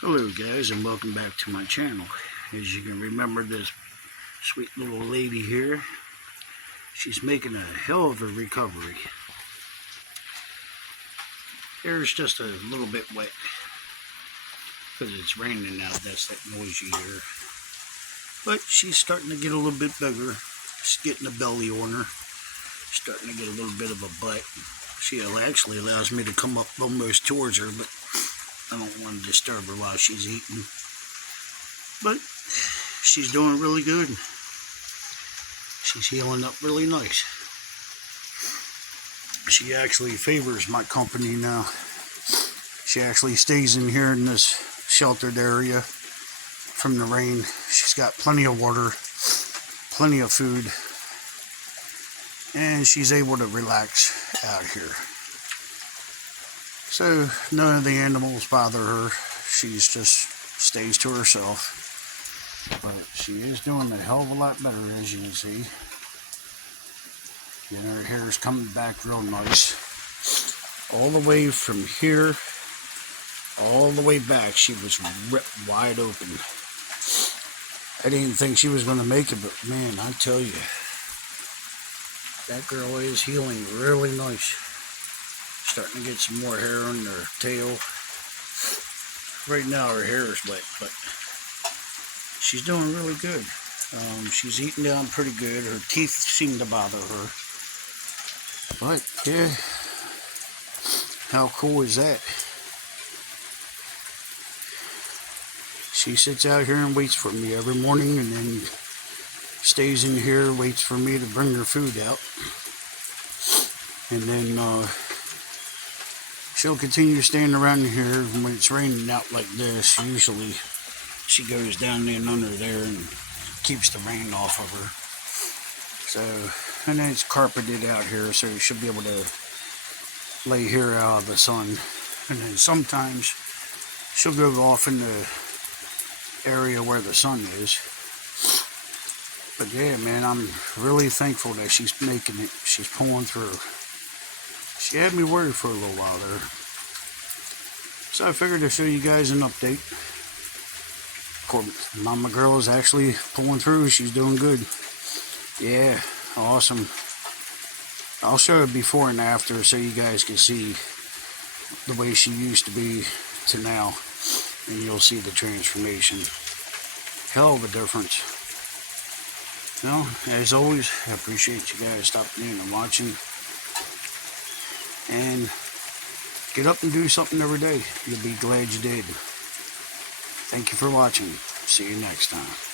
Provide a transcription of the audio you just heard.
Hello guys, and welcome back to my channel. As you can remember, this sweet little lady here, she's making a hell of a recovery. Hair's just a little bit wet because it's raining out. That's that noise you hear. But she's starting to get a little bit bigger. She's getting a belly on her, starting to get a little bit of a butt. She actually allows me to come up almost towards her, but I don't want to disturb her while she's eating. But she's doing really good. She's healing up really nice. She actually favors my company now. She actually stays in here in this sheltered area from the rain. She's got plenty of water, plenty of food, and she's able to relax out here. So none of the animals bother her. She's just stays to herself. But she is doing a hell of a lot better, as you can see. And her hair is coming back real nice. All the way from here, all the way back, she was ripped wide open. I didn't think she was going to make it, but man, I tell you, that girl is healing really nice. Starting to get some more hair on her tail. Right now her hair is wet, but she's doing really good. She's eating down pretty good. Her teeth seem to bother her. But yeah, how cool is that? She sits out here and waits for me every morning, and then stays in here, waits for me to bring her food out. And then she'll continue staying around here when it's raining out like this. Usually she goes down in under there and keeps the rain off of her. So, and then it's carpeted out here, so she'll be able to lay here out of the sun. And then sometimes she'll go off in the area where the sun is. But yeah, man, I'm really thankful that she's making it. She's pulling through. She had me worried for a little while there. So I figured to show you guys an update. Mama girl is actually pulling through. She's doing good. Yeah, awesome. I'll show it before and after so you guys can see the way she used to be to now. And you'll see the transformation. Hell of a difference. Well, as always, I appreciate you guys stopping in and watching. And get up and do something every day. You'll be glad you did. Thank you for watching. See you next time.